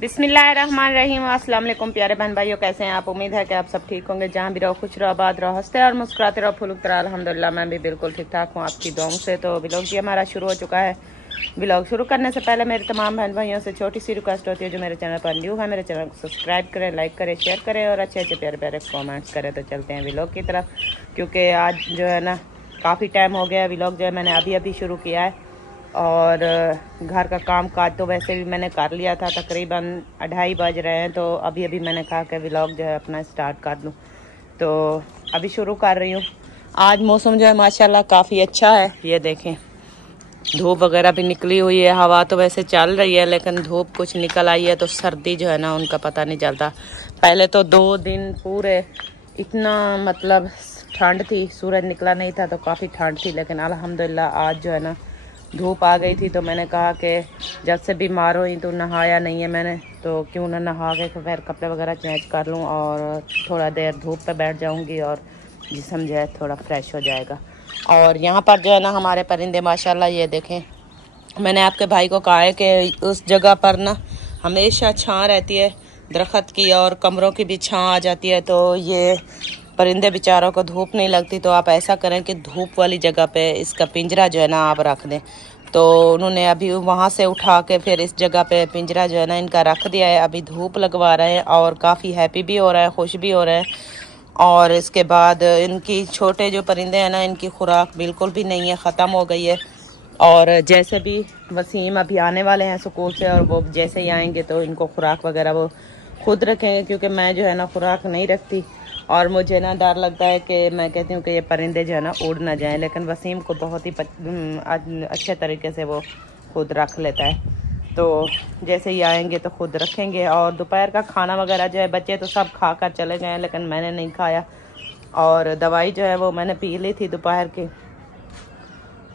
बिस्मिल्लाहिर्रहमानिर्रहीम। अस्सलाम वालेकुम प्यारे बहन भाइयों, कैसे हैं आप? उम्मीद है कि आप सब ठीक होंगे। जहाँ भी रहो खुश रहो, आबाद रहो, हंसते और मुस्कुराते रहो, फुल उतरा। अल्हम्दुलिल्लाह मैं भी बिल्कुल ठीक ठाक हूँ आपकी दुआओं से। तो व्लॉग जी हमारा शुरू हो चुका है। व्लॉग शुरू करने से पहले मेरे तमाम बहन भाइयों से छोटी सी रिक्वेस्ट होती है, जो मेरे चैनल पर न्यू है मेरे चैनल को सब्सक्राइब करें, लाइक करें, शेयर करें और अच्छे अच्छे प्यारे प्यारे कॉमेंट्स करें। तो चलते हैं व्लॉग की तरफ, क्योंकि आज जो है ना काफ़ी टाइम हो गया। व्लॉग जो है मैंने अभी अभी शुरू किया है और घर का काम काज तो वैसे भी मैंने कर लिया था। तकरीबन 2:30 बज रहे हैं, तो अभी अभी मैंने कहा कि व्लॉग जो है अपना स्टार्ट कर लूँ, तो अभी शुरू कर रही हूँ। आज मौसम जो है माशाल्लाह काफ़ी अच्छा है। ये देखें, धूप वगैरह भी निकली हुई है, हवा तो वैसे चल रही है लेकिन धूप कुछ निकल आई है, तो सर्दी जो है ना उनका पता नहीं चलता। पहले तो 2 दिन पूरे इतना मतलब ठंड थी, सूरज निकला नहीं था तो काफ़ी ठंड थी, लेकिन अल्हम्दुलिल्लाह आज जो है ना धूप आ गई थी। तो मैंने कहा कि जब से बीमार हुई तो नहाया नहीं है मैंने, तो क्यों ना नहा के फिर कपड़े वगैरह चेंज कर लूँ और थोड़ा देर धूप पे बैठ जाऊँगी और जिस्म जो है थोड़ा फ्रेश हो जाएगा। और यहाँ पर जो है ना हमारे परिंदे माशाल्लाह, ये देखें, मैंने आपके भाई को कहा है कि उस जगह पर ना हमेशा छाँ रहती है दरख्त की, और कमरों की भी छाँ आ जाती है, तो ये परिंदे बेचारों को धूप नहीं लगती। तो आप ऐसा करें कि धूप वाली जगह पे इसका पिंजरा जो है ना आप रख दें। तो उन्होंने अभी वहाँ से उठा के फिर इस जगह पे पिंजरा जो है ना इनका रख दिया है। अभी धूप लगवा रहे हैं और काफ़ी हैप्पी भी हो रहा है, खुश भी हो रहे हैं। और इसके बाद इनकी छोटे जो परिंदे हैं ना, इनकी खुराक बिल्कुल भी नहीं है, ख़त्म हो गई है। और जैसे भी वसीम अभी आने वाले हैं स्कूल से, और वो जैसे ही आएंगे तो इनको खुराक वगैरह वो खुद रखेंगे, क्योंकि मैं जो है ना खुराक नहीं रखती। और मुझे ना डर लगता है कि मैं कहती हूँ कि ये परिंदे जो है ना उड़ ना जाएं, लेकिन वसीम को बहुत ही अच्छे तरीके से वो खुद रख लेता है। तो जैसे ही आएंगे तो खुद रखेंगे। और दोपहर का खाना वगैरह जो है बच्चे तो सब खा कर चले गए हैं, लेकिन मैंने नहीं खाया। और दवाई जो है वो मैंने पी ली थी दोपहर की,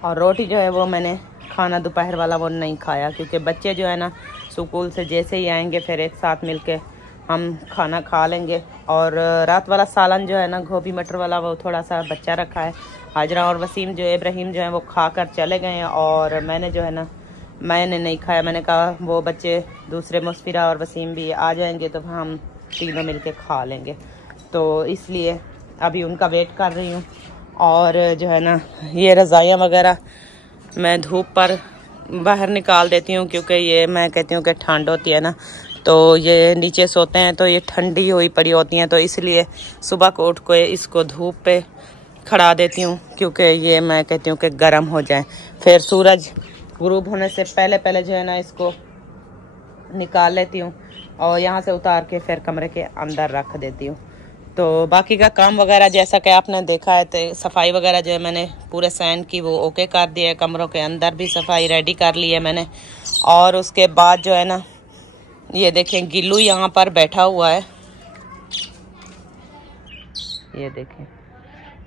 और रोटी जो है वो मैंने खाना दोपहर वाला वो नहीं खाया, क्योंकि बच्चे जो है ना स्कूल से जैसे ही आएंगे फिर एक साथ मिलके हम खाना खा लेंगे। और रात वाला सालन जो है ना गोभी मटर वाला, वो थोड़ा सा बच्चा रखा है। हाजरा और वसीम जो इब्राहिम जो है वो खा कर चले गए हैं, और मैंने जो है ना मैंने नहीं खाया। मैंने कहा वो बच्चे दूसरे मुस्फिरा और वसीम भी आ जाएंगे तो हम तीनों मिलके खा लेंगे, तो इसलिए अभी उनका वेट कर रही हूँ। और जो है ना ये रज़ाइयाँ वगैरह मैं धूप पर बाहर निकाल देती हूँ, क्योंकि ये मैं कहती हूँ कि ठंड होती है ना, तो ये नीचे सोते हैं तो ये ठंडी हुई पड़ी होती हैं, तो इसलिए सुबह को उठ के इसको धूप पे खड़ा देती हूँ, क्योंकि ये मैं कहती हूँ कि गर्म हो जाए। फिर सूरज गुरूब होने से पहले पहले जो है ना इसको निकाल लेती हूँ और यहाँ से उतार के फिर कमरे के अंदर रख देती हूँ। तो बाकी का काम वगैरह जैसा कि आपने देखा है, तो सफाई वगैरह जो है मैंने पूरे सैन की वो ओके कर दिया है। कमरों के अंदर भी सफाई रेडी कर ली है मैंने। और उसके बाद जो है ना ये देखें, गिल्लू यहाँ पर बैठा हुआ है, ये देखें,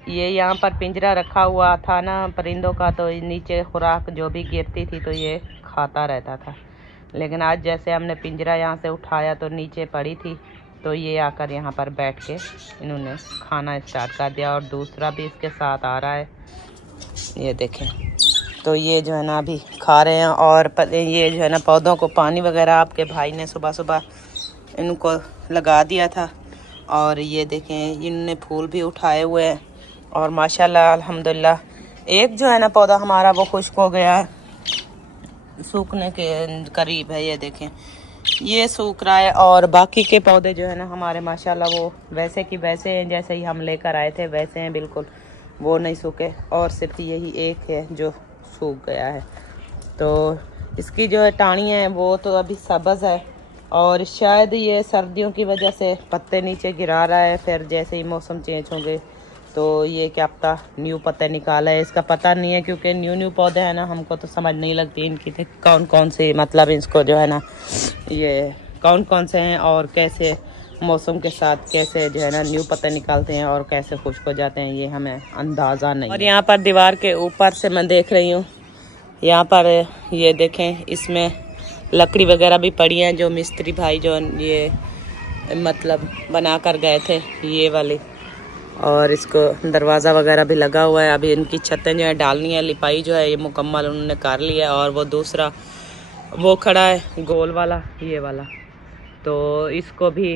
ये यहाँ पर पिंजरा रखा हुआ था ना परिंदों का, तो नीचे खुराक जो भी गिरती थी तो ये खाता रहता था। लेकिन आज जैसे हमने पिंजरा यहाँ से उठाया तो नीचे पड़ी थी, तो ये आकर यहाँ पर बैठ के इन्होंने खाना स्टार्ट कर दिया, और दूसरा भी इसके साथ आ रहा है, ये देखें। तो ये जो है ना अभी खा रहे हैं। और ये जो है ना पौधों को पानी वगैरह आपके भाई ने सुबह सुबह इनको लगा दिया था, और ये देखें इनने फूल भी उठाए हुए हैं। और माशाल्लाह अल्हम्दुलिल्लाह एक जो है ना पौधा हमारा वो खुश्क हो गया है, सूखने के करीब है, ये देखें ये सूख रहा है। और बाकी के पौधे जो है ना हमारे माशाल्लाह वो वैसे की वैसे हैं, जैसे ही हम लेकर आए थे वैसे हैं बिल्कुल, वो नहीं सूखे। और सिर्फ यही एक है जो सूख गया है। तो इसकी जो है टाणियाँ हैं वो तो अभी सब्ज़ है, और शायद ये सर्दियों की वजह से पत्ते नीचे गिरा रहा है। फिर जैसे ही मौसम चेंज होंगे तो ये क्या पता न्यू पत्ते निकाला है, इसका पता नहीं है, क्योंकि न्यू पौधे हैं ना हमको तो समझ नहीं लगती इनकी कौन कौन से मतलब इसको जो है ना ये कौन कौन से हैं, और कैसे मौसम के साथ कैसे जो है ना न्यू पत्ते निकालते हैं और कैसे खुश्क हो जाते हैं, ये हमें अंदाज़ा नहीं। और यहाँ पर दीवार के ऊपर से मैं देख रही हूँ, यहाँ पर ये देखें इसमें लकड़ी वगैरह भी पड़ी हैं, जो मिस्त्री भाई जो ये मतलब बना कर गए थे ये वाली। और इसको दरवाज़ा वगैरह भी लगा हुआ है। अभी इनकी छतें जो है डालनी है, लिपाई जो है ये मुकम्मल उन्होंने कर लिया है। और वो दूसरा वो खड़ा है गोल वाला, ये वाला, तो इसको भी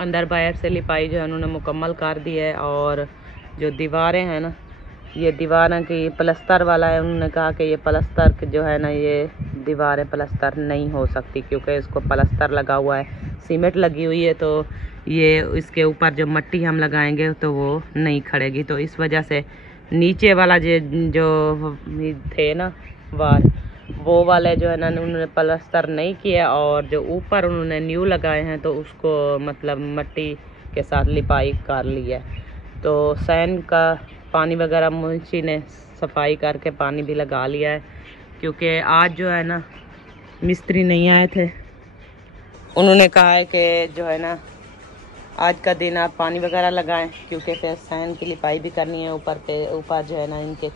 अंदर बाहर से लिपाई जो है उन्होंने मुकम्मल कर दी है। और जो दीवारें हैं ना, ये दीवारें की प्लस्तर वाला है। उन्होंने कहा कि ये प्लस्तर जो है ना, ये दीवारें प्लस्तर नहीं हो सकती क्योंकि इसको प्लस्तर लगा हुआ है, सीमेंट लगी हुई है। तो ये इसके ऊपर जो मिट्टी हम लगाएंगे तो वो नहीं खड़ेगी। तो इस वजह से नीचे वाला जो थे ना वाल, वो वाले जो है ना उन्होंने प्लस्तर नहीं किया। और जो ऊपर उन्होंने न्यू लगाए हैं तो उसको मतलब मिट्टी के साथ लिपाई कर ली है। तो सैन का पानी वगैरह मुंशी ने सफाई करके पानी भी लगा लिया है क्योंकि आज जो है ना मिस्त्री नहीं आए थे। उन्होंने कहा है कि जो है ना आज का दिन आप पानी वगैरह लगाएं क्योंकि फिर सैन की लिपाई भी करनी है, ऊपर जो है ना इनके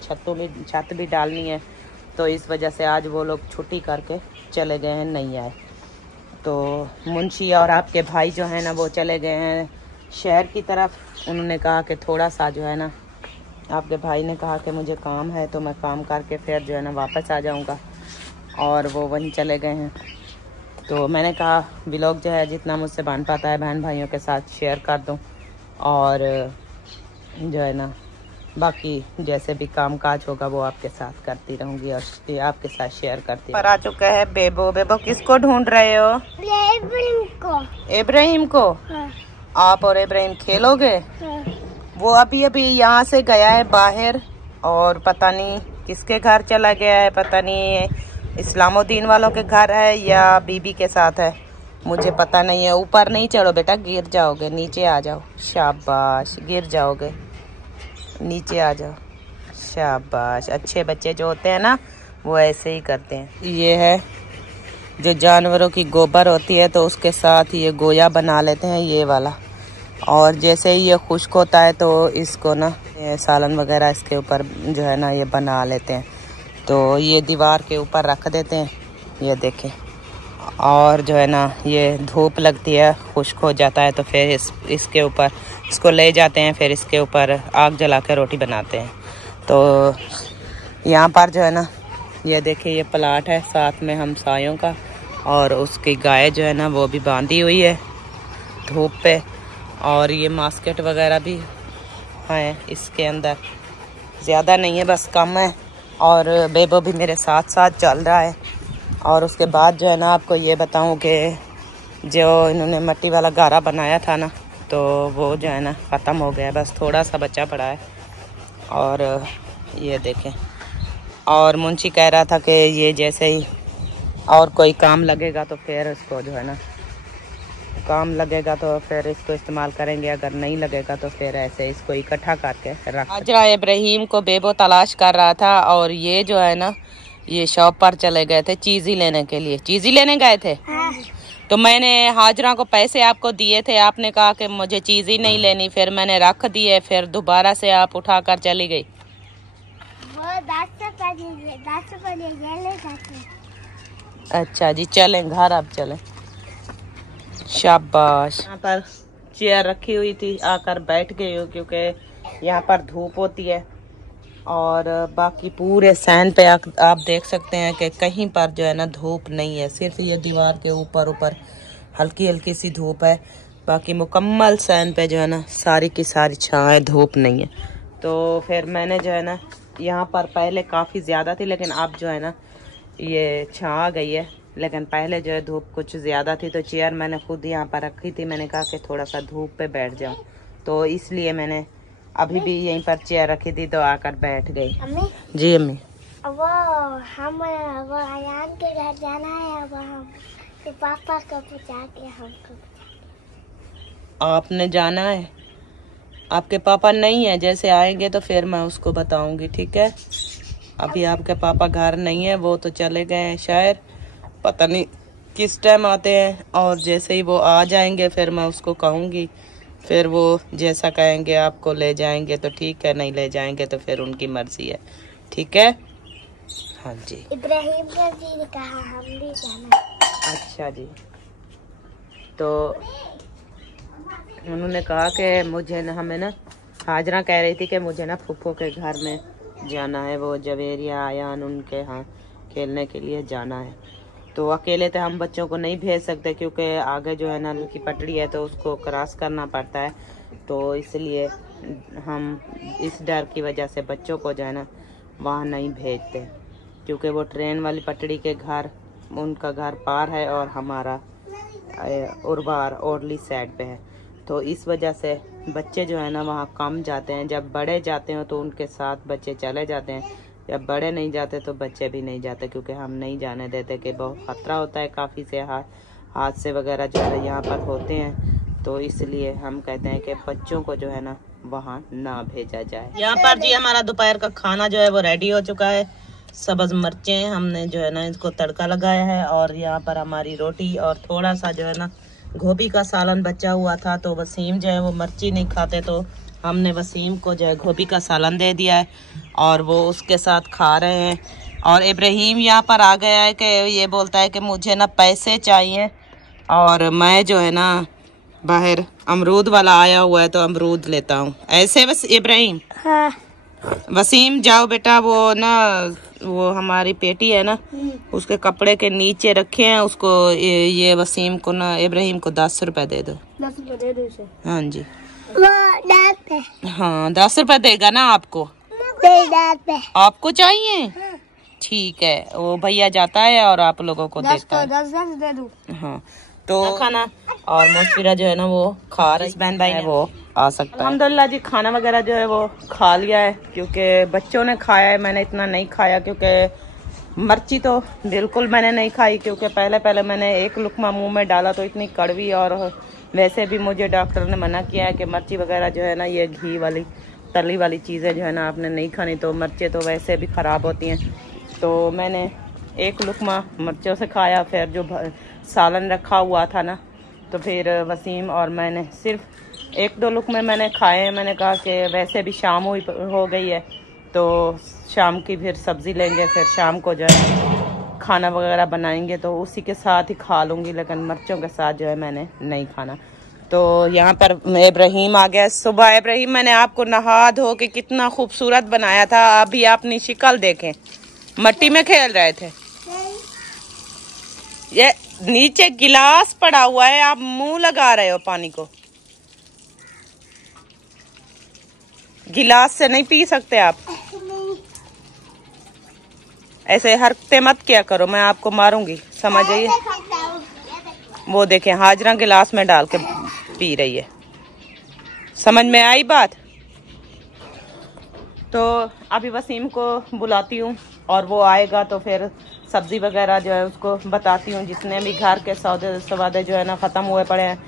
छत भी डालनी है। तो इस वजह से आज वो लोग छुट्टी करके चले गए हैं, नहीं आए। तो मुंशी और आपके भाई जो है ना वो चले गए हैं शहर की तरफ। उन्होंने कहा कि थोड़ा सा जो है ना, आपके भाई ने कहा कि मुझे काम है तो मैं काम करके फिर जो है ना वापस आ जाऊंगा, और वो वहीं चले गए हैं। तो मैंने कहा व्लॉग जो है जितना मुझसे बन पाता है बहन भाइयों के साथ शेयर कर दूं, और जो है ना बाकी जैसे भी काम काज होगा वो आपके साथ करती रहूंगी और आपके साथ शेयर करती। पर आ चुका है बेबो। बेबो किसको ढूंढ रहे हो? इब्राहिम को। इब्राहिम को? हाँ। आप और इब्राहिम खेलोगे? हाँ। वो अभी यहाँ से गया है बाहर, और पता नहीं किसके घर चला गया है, पता नहीं इस्लामुद्दीन वालों के घर है या बीबी के साथ है, मुझे पता नहीं है। ऊपर नहीं चढ़ो बेटा, गिर जाओगे, नीचे आ जाओ। शाबाश, गिर जाओगे, नीचे आ जाओ। शाबाश, अच्छे बच्चे जो होते हैं ना वो ऐसे ही करते हैं। ये है जो जानवरों की गोबर होती है तो उसके साथ ये गोया बना लेते हैं, ये वाला। और जैसे ही ये खुश्क होता है तो इसको ना सालन वगैरह इसके ऊपर जो है ना ये बना लेते हैं। तो ये दीवार के ऊपर रख देते हैं, ये देखें। और जो है ना ये धूप लगती है, खुश्क हो जाता है तो फिर इसके ऊपर इसको ले जाते हैं, फिर इसके ऊपर आग जला के रोटी बनाते हैं। तो यहाँ पर जो है ना ये देखिए, ये प्लाट है साथ में हमसायों का, और उसकी गाय जो है ना वो भी बांधी हुई है धूप पे। और ये मास्केट वगैरह भी हैं इसके अंदर, ज़्यादा नहीं है, बस कम है। और बेबो भी मेरे साथ साथ चल रहा है। और उसके बाद जो है ना आपको ये बताऊं कि जो इन्होंने मिट्टी वाला गारा बनाया था ना, तो वो जो है ना ख़त्म हो गया, बस थोड़ा सा बचा पड़ा है। और ये देखें, और मुंशी कह रहा था कि ये जैसे ही और कोई काम लगेगा तो फिर इसको जो है ना काम लगेगा तो फिर इसको इस्तेमाल करेंगे, अगर नहीं लगेगा तो फिर ऐसे इसको इकट्ठा करके रख। हाजरा इब्राहिम को बेबो तलाश कर रहा था, और ये जो है ना ये शॉप पर चले गए थे चीज़ी लेने के लिए। चीज़ी लेने गए थे? हाँ। तो मैंने हाजरा को पैसे आपको दिए थे, आपने कहा कि मुझे चीज़ी नहीं लेनी, फिर मैंने रख दिए, फिर दोबारा से आप उठा कर चली गई। वो 10 रुपये ले जाते। अच्छा जी, चलें घर, अब चलें। शाबाश। यहाँ पर चेयर रखी हुई थी, आकर बैठ गई हूँ क्योंकि यहाँ पर धूप होती है। और बाकी पूरे सैन पे आप देख सकते हैं कि कहीं पर जो है ना धूप नहीं है, सिर्फ ये दीवार के ऊपर हल्की हल्की सी धूप है। बाकी मुकम्मल सैन पे जो है ना सारी की सारी छाँव है, धूप नहीं है। तो फिर मैंने जो है ना यहाँ पर पहले काफ़ी ज़्यादा थी, लेकिन अब जो है ना ये छाँव आ गई है, लेकिन पहले जो है धूप कुछ ज़्यादा थी। तो चेयर मैंने खुद यहाँ पर रखी थी, मैंने कहा कि थोड़ा सा धूप पे बैठ जाऊँ, तो इसलिए मैंने अभी भी यहीं पर चेयर रखी थी तो आकर बैठ गई। अम्मी? जी अम्मी। वो अयान के घर जाना है, अब हम तो पापा को पूछा के हमको। आपने जाना है? आपके पापा नहीं है, जैसे आएंगे तो फिर मैं उसको बताऊंगी, ठीक है? अभी आपके पापा घर नहीं है, वो तो चले गए हैं शायद, पता नहीं किस टाइम आते हैं। और जैसे ही वो आ जाएंगे फिर मैं उसको कहूँगी, फिर वो जैसा कहेंगे आपको ले जाएंगे तो ठीक है, नहीं ले जाएंगे तो फिर उनकी मर्जी है, ठीक है? हाँ जी। इब्राहिम जी ने कहा हम भी जाना। अच्छा जी। तो उन्होंने कहा कि मुझे ना, हमें ना हाजरा कह रही थी कि मुझे ना फूफो के घर में जाना है, वो जवेरिया आयान उनके यहाँ खेलने के लिए जाना है। तो अकेले तो हम बच्चों को नहीं भेज सकते, क्योंकि आगे जो है नल की पटड़ी है तो उसको क्रॉस करना पड़ता है। तो इसलिए हम इस डर की वजह से बच्चों को जो है ना वहाँ नहीं भेजते, क्योंकि वो ट्रेन वाली पटड़ी के घर, उनका घर पार है और हमारा उर्वार ओरली साइड पे है। तो इस वजह से बच्चे जो है ना वहाँ कम जाते हैं। जब बड़े जाते हैं तो उनके साथ बच्चे चले जाते हैं, जब बड़े नहीं जाते तो बच्चे भी नहीं जाते, क्योंकि हम नहीं जाने देते कि बहुत ख़तरा होता है। काफ़ी से हादसे वगैरह जो है यहाँ पर होते हैं, तो इसलिए हम कहते हैं कि बच्चों को जो है ना वहाँ ना भेजा जाए। यहाँ पर जी हमारा दोपहर का खाना जो है वो रेडी हो चुका है। सब्ज़ मिर्चें हमने जो है ना इसको तड़का लगाया है, और यहाँ पर हमारी रोटी और थोड़ा सा जो है ना गोभी का सालन बचा हुआ था। तो वसीम जो है वो मिर्ची नहीं खाते, तो हमने वसीम को जो है गोभी का सालन दे दिया है और वो उसके साथ खा रहे हैं। और इब्राहिम यहाँ पर आ गया है कि ये बोलता है कि मुझे ना पैसे चाहिए, और मैं जो है ना बाहर अमरूद वाला आया हुआ है तो अमरूद लेता हूँ। ऐसे बस इब्राहिम। हाँ। वसीम जाओ बेटा, वो हमारी पेटी है ना उसके कपड़े के नीचे रखे हैं, उसको ये वसीम को ना इब्राहिम को 10 रुपए दे दो। 10 रुपए दे दो इसे। हाँ जी, वो हाँ 10 रुपए देगा ना आपको। आपको चाहिए? ठीक है, वो भैया जाता है और आप लोगों को देता है। 10 दे दो। हाँ, तो खाना और मुस्फिरा जो है ना वो खा रही, बहन भाई है वो आ सकता है। अल्हम्दुलिल्लाह जी खाना वगैरह जो है वो खा लिया है, क्योंकि बच्चों ने खाया है, मैंने इतना नहीं खाया, क्योंकि मिर्ची तो बिल्कुल मैंने नहीं खाई, क्योंकि पहले मैंने एक लुकमा मुंह में डाला तो इतनी कड़वी, और वैसे भी मुझे डॉक्टर ने मना किया है कि मिर्ची वगैरह जो है ना ये घी वाली तली वाली चीज़ें जो है ना आपने नहीं खानी, तो मिर्चें तो वैसे भी ख़राब होती हैं। तो मैंने एक लुकमा मिर्चों से खाया, फिर जो सालन रखा हुआ था ना तो फिर वसीम और मैंने सिर्फ 1-2 लुकमे मैंने खाए हैं। मैंने कहा कि वैसे भी शाम हो गई है, तो शाम की फिर सब्ज़ी लेंगे, फिर शाम को जो है खाना वगैरह बनाएंगे तो उसी के साथ ही खा लूँगी, लेकिन मिर्चों के साथ जो है मैंने नहीं खाना। तो यहाँ पर इब्राहिम आ गया। सुबह इब्राहिम मैंने आपको नहा धो के कितना खूबसूरत बनाया था, अभी अपनी शक्ल देखें, मट्टी में खेल रहे थे। ये नीचे गिलास पड़ा हुआ है, आप मुंह लगा रहे हो पानी को। गिलास से नहीं पी सकते आप, ऐसे हरकतें मत किया करो, मैं आपको मारूंगी, समझ आइए। वो देखें हाजरा गिलास में डाल के पी रही है, समझ में आई बात। तो अभी वसीम को बुलाती हूँ और वो आएगा तो फिर सब्ज़ी वगैरह जो है उसको बताती हूँ। जितने भी घर के सौदे सवादे जो है ना ख़त्म हुए पड़े हैं,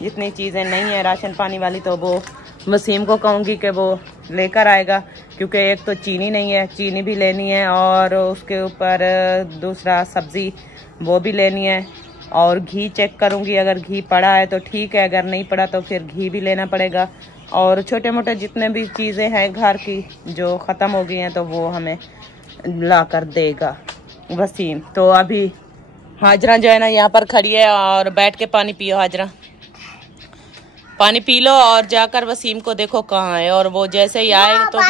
जितनी चीज़ें नहीं है राशन पानी वाली, तो वो वसीम को कहूँगी कि वो लेकर आएगा, क्योंकि एक तो चीनी नहीं है, चीनी भी लेनी है, और उसके ऊपर दूसरा सब्ज़ी वो भी लेनी है, और घी चेक करूँगी, अगर घी पड़ा है तो ठीक है, अगर नहीं पड़ा तो फिर घी भी लेना पड़ेगा। और छोटे मोटे जितने भी चीज़ें हैं घर की जो ख़त्म हो गई हैं तो वो हमें ला कर देगा वसीम। तो अभी हाजरा जो है ना यहाँ पर खड़ी है, और बैठ के पानी पियो हाजरा, पानी पी लो, और जाकर वसीम को देखो कहाँ है। और वो जैसे ही आए तो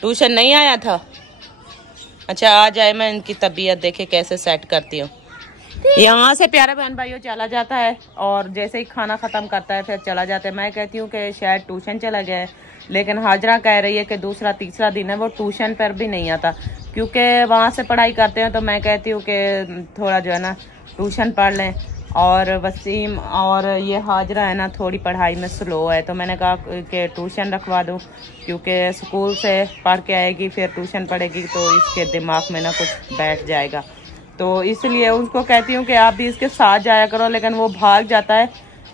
ट्यूशन नहीं आया था। अच्छा आ जाए, मैं इनकी तबीयत देखे कैसे सेट करती हूँ। यहाँ से प्यारे बहन भाइयों चला जाता है, और जैसे ही खाना ख़त्म करता है फिर चला जाता है। मैं कहती हूँ कि शायद ट्यूशन चला गया है, लेकिन हाजरा कह रही है कि दूसरा तीसरा दिन है वो ट्यूशन पर भी नहीं आता, क्योंकि वहाँ से पढ़ाई करते हैं। तो मैं कहती हूँ कि थोड़ा जो है ना ट्यूशन पढ़ लें। और वसीम और ये हाजरा है ना थोड़ी पढ़ाई में स्लो है, तो मैंने कहा कि ट्यूशन रखवा दूँ, क्योंकि स्कूल से पढ़ के आएगी फिर ट्यूशन पढ़ेगी तो इसके दिमाग में ना कुछ बैठ जाएगा। तो इसलिए उसको कहती हूँ कि आप भी इसके साथ जाया करो, लेकिन वो भाग जाता है।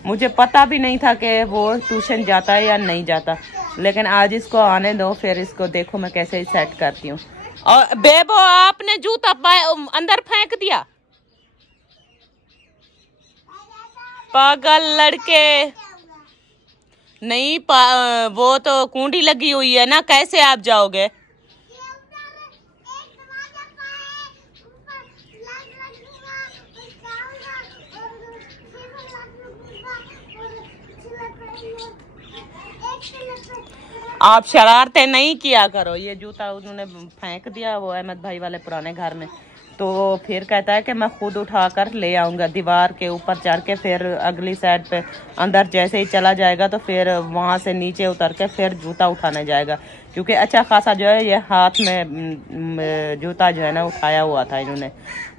मुझे पता भी नहीं था कि वो ट्यूशन जाता है या नहीं जाता, लेकिन आज इसको आने दो, फिर इसको देखो मैं कैसे सेट करती हूँ। और बेबो आपने जूता अंदर फेंक दिया, पागल लड़के। नहीं वो तो कुंडी लगी हुई है ना, कैसे आप जाओगे? आप शरारतें नहीं किया करो। ये जूता उन्होंने फेंक दिया वो अहमद भाई वाले पुराने घर में, तो फिर कहता है कि मैं खुद उठाकर ले आऊँगा, दीवार के ऊपर चढ़ के फिर अगली साइड पे अंदर जैसे ही चला जाएगा तो फिर वहाँ से नीचे उतर के फिर जूता उठाने जाएगा, क्योंकि अच्छा खासा जो है ये हाथ में जूता जो है ना उठाया हुआ था इन्होंने।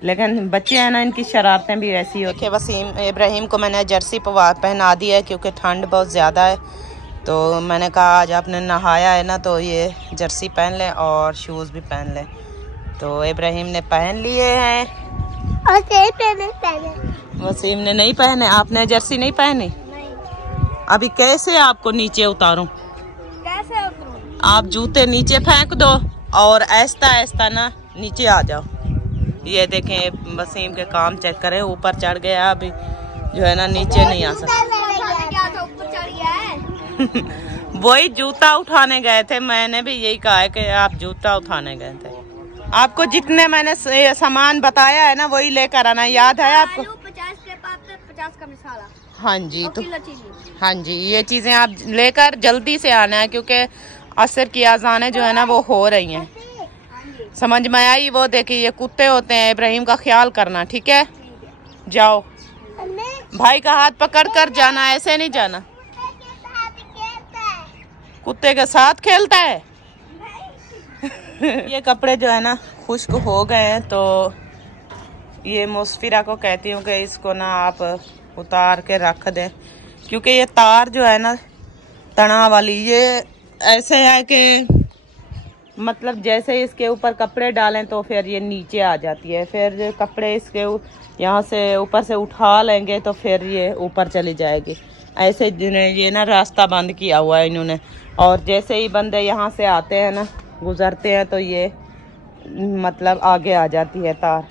लेकिन बच्चे हैं ना, इनकी शरारतें भी ऐसी होती है। वसीम इब्राहिम को मैंने जर्सी पहना दी है क्योंकि ठंड बहुत ज़्यादा है, तो मैंने कहा आज आपने नहाया है ना तो ये जर्सी पहन लें और शूज़ भी पहन लें। तो इब्राहिम ने पहन लिए हैं और पहने। वसीम ने नहीं पहने। आपने जर्सी नहीं पहनी? नहीं। अभी कैसे आपको नीचे उतारूं? कैसे उतरूं? आप जूते नीचे फेंक दो और ऐसा ऐसा ना नीचे आ जाओ। ये देखें वसीम के काम चेक करें, ऊपर चढ़ गया, अभी जो है ना नीचे नहीं आ सकता। वही जूता उठाने गए थे, मैंने भी यही कहा है कि आप जूता उठाने गए थे। आपको जितने मैंने सामान बताया है ना वही लेकर आना, याद है आपको? 50 के पापड़ 50 का मसाला। हाँ जी, तो हाँ जी ये चीजें आप लेकर जल्दी से आना है क्योंकि असर की अज़ानें जो है ना वो हो रही हैं। समझ में आई? वो देखिए ये कुत्ते होते हैं, इब्राहिम का ख्याल करना, ठीक है? जाओ, भाई का हाथ पकड़ कर जाना, ऐसे नहीं जाना। कुत्ते के साथ खेलता है। ये कपड़े जो है ना खुश्क हो गए हैं, तो ये मुस्फिरा को कहती हूँ कि इसको ना आप उतार के रख दें, क्योंकि ये तार जो है ना तना वाली, ये ऐसे है कि मतलब जैसे इसके ऊपर कपड़े डालें तो फिर ये नीचे आ जाती है, फिर कपड़े इसके यहाँ से ऊपर से उठा लेंगे तो फिर ये ऊपर चली जाएगी। ऐसे ये ना रास्ता बंद किया हुआ है इन्होंने, और जैसे ही बंदे यहाँ से आते हैं ना, गुजरते हैं, तो ये मतलब आगे आ जाती है तार।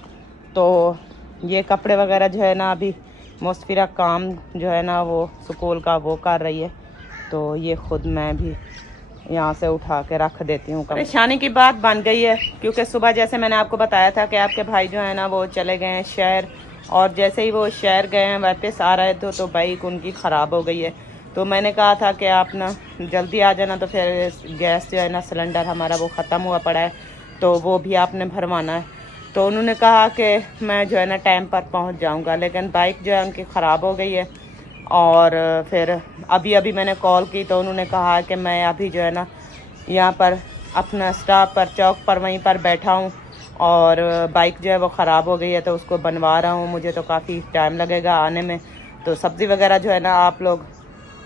तो ये कपड़े वगैरह जो है ना अभी मुस्फिरा काम जो है ना वो स्कूल का वो कर रही है, तो ये खुद मैं भी यहाँ से उठा के रख देती हूँ। परेशानी की बात बन गई है क्योंकि सुबह जैसे मैंने आपको बताया था कि आपके भाई जो है ना वो चले गए हैं शहर, और जैसे ही वो शहर गए हैं वापस आ रहे थे तो बाइक उनकी ख़राब हो गई है। तो मैंने कहा था कि आप ना जल्दी आ जाना, तो फिर गैस जो है ना सिलेंडर हमारा वो ख़त्म हुआ पड़ा है, तो वो भी आपने भरवाना है। तो उन्होंने कहा कि मैं जो है ना टाइम पर पहुंच जाऊंगा, लेकिन बाइक जो है उनकी ख़राब हो गई है। और फिर अभी मैंने कॉल की तो उन्होंने कहा कि मैं अभी जो है ना यहाँ पर अपना स्टॉप पर चौक पर वहीं पर बैठा हूँ, और बाइक जो है वो ख़राब हो गई है तो उसको बनवा रहा हूँ, मुझे तो काफ़ी टाइम लगेगा आने में। तो सब्ज़ी वगैरह जो है ना आप लोग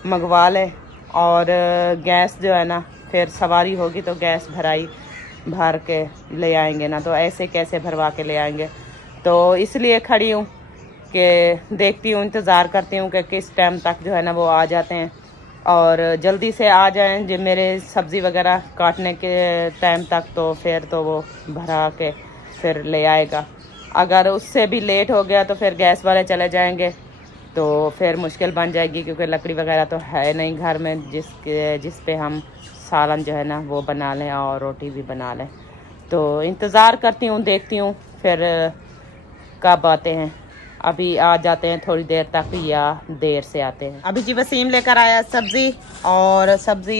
मंगवा लें, और गैस जो है ना फिर सवारी होगी तो गैस भर के ले आएंगे ना, तो ऐसे कैसे भरवा के ले आएंगे। तो इसलिए खड़ी हूँ कि देखती हूँ, इंतज़ार करती हूँ कि किस टाइम तक जो है ना वो आ जाते हैं, और जल्दी से आ जाएं जो मेरे सब्ज़ी वगैरह काटने के टाइम तक, तो फिर तो वो भरा के फिर ले आएगा। अगर उससे भी लेट हो गया तो फिर गैस वाले चले जाएंगे तो फिर मुश्किल बन जाएगी, क्योंकि लकड़ी वगैरह तो है नहीं घर में जिस पे हम सालन जो है ना वो बना लें और रोटी भी बना लें। तो इंतज़ार करती हूँ, देखती हूँ फिर कब आते हैं। अभी आ जाते हैं थोड़ी देर तक या देर से आते हैं। अभी जी वसीम लेकर आया सब्ज़ी,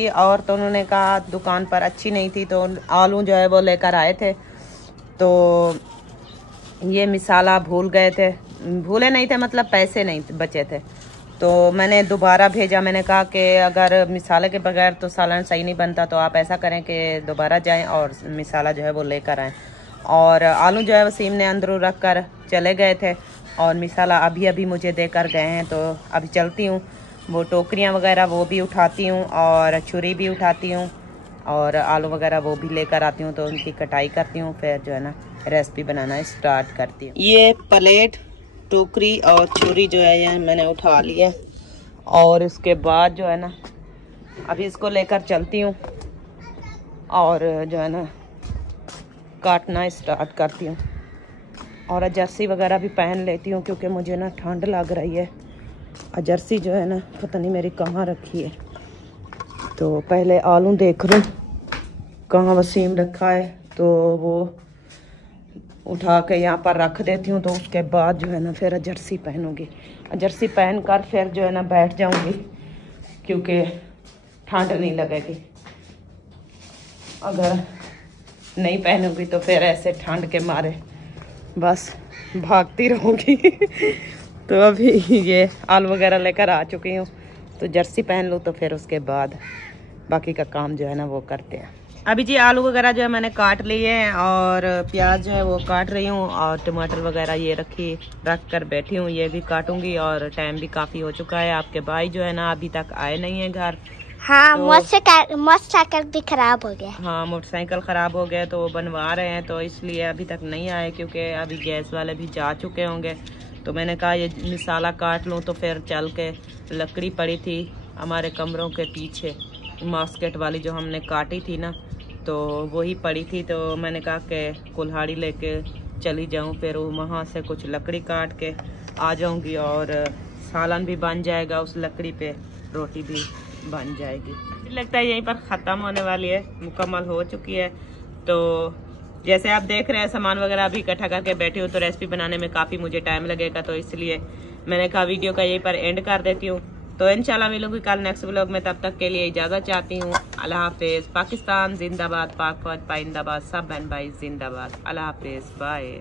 और तो उन्होंने कहा दुकान पर अच्छी नहीं थी तो आलू जो है वो लेकर आए थे। तो ये मिसाला भूले नहीं थे, मतलब पैसे नहीं बचे थे, तो मैंने दोबारा भेजा। मैंने कहा कि अगर मिसाले के बगैर तो सालन सही नहीं बनता, तो आप ऐसा करें कि दोबारा जाएं और मिसाला जो है वो लेकर आएँ। और आलू जो है वसीम ने अंदर रख कर चले गए थे, और मिसाला अभी मुझे देकर गए हैं। तो अभी चलती हूँ, वो टोकरियाँ वगैरह वो भी उठाती हूँ और छुरी भी उठाती हूँ, और आलू वगैरह वो भी लेकर आती हूँ, तो उनकी कटाई करती हूँ, फिर जो है ना रेसिपी बनाना स्टार्ट करती हूँ। ये प्लेट, टोकरी और छुरी जो है ये मैंने उठा लिया, और इसके बाद जो है ना अभी इसको लेकर चलती हूँ और जो है ना काटना स्टार्ट करती हूँ। और जर्सी वगैरह भी पहन लेती हूँ क्योंकि मुझे ना ठंड लग रही है। जर्सी जो है ना पता नहीं मेरी कहाँ रखी है, तो पहले आलू देख लूँ कहाँ वसीम रखा है, तो वो उठा के यहाँ पर रख देती हूँ। तो उसके बाद जो है ना फिर जर्सी पहनूँगी, जर्सी पहन कर फिर जो है ना बैठ जाऊँगी, क्योंकि ठंड नहीं लगेगी। अगर नहीं पहनूँगी तो फिर ऐसे ठंड के मारे बस भागती रहूँगी। तो अभी ये आलू वगैरह लेकर आ चुकी हूँ, तो जर्सी पहन लूँ तो फिर उसके बाद बाकी का काम जो है ना वो करते हैं। अभी जी आलू वगैरह जो है मैंने काट लिए हैं और प्याज जो है वो काट रही हूँ और टमाटर वगैरह ये रख कर बैठी हूँ, ये भी काटूंगी। और टाइम भी काफ़ी हो चुका है। आपके भाई जो है ना अभी तक आए नहीं है घर। हाँ, मोटरसाइकिल भी खराब हो गया। हाँ, मोटरसाइकिल ख़राब हो गया तो वो बनवा रहे हैं, तो इसलिए अभी तक नहीं आए, क्योंकि अभी गैस वाले भी जा चुके होंगे। तो मैंने कहा ये मसाला काट लूँ, तो फिर चल के लकड़ी पड़ी थी हमारे कमरों के पीछे, मास्केट वाली जो हमने काटी थी ना, तो वही पड़ी थी। तो मैंने कहा कि कुल्हाड़ी लेके चली जाऊं, फिर वहाँ से कुछ लकड़ी काट के आ जाऊंगी और सालन भी बन जाएगा, उस लकड़ी पे रोटी भी बन जाएगी। मुझे लगता है यहीं पर ख़त्म होने वाली है, मुकम्मल हो चुकी है। तो जैसे आप देख रहे हैं सामान वगैरह अभी इकट्ठा करके बैठी हूँ, तो रेसिपी बनाने में काफ़ी मुझे टाइम लगेगा, तो इसलिए मैंने कहा वीडियो का यहीं पर एंड कर देती हूँ। तो इंशाल्लाह मिलूंगी कल नेक्स्ट व्लॉग में, तब तक के लिए इजाज़त चाहती हूँ। अल्लाह हाफिज़। पाकिस्तान जिंदाबाद, पाक फौज पाइंदाबाद, सब बहन भाई जिंदाबाद। अल्लाह हाफिज़, बाय।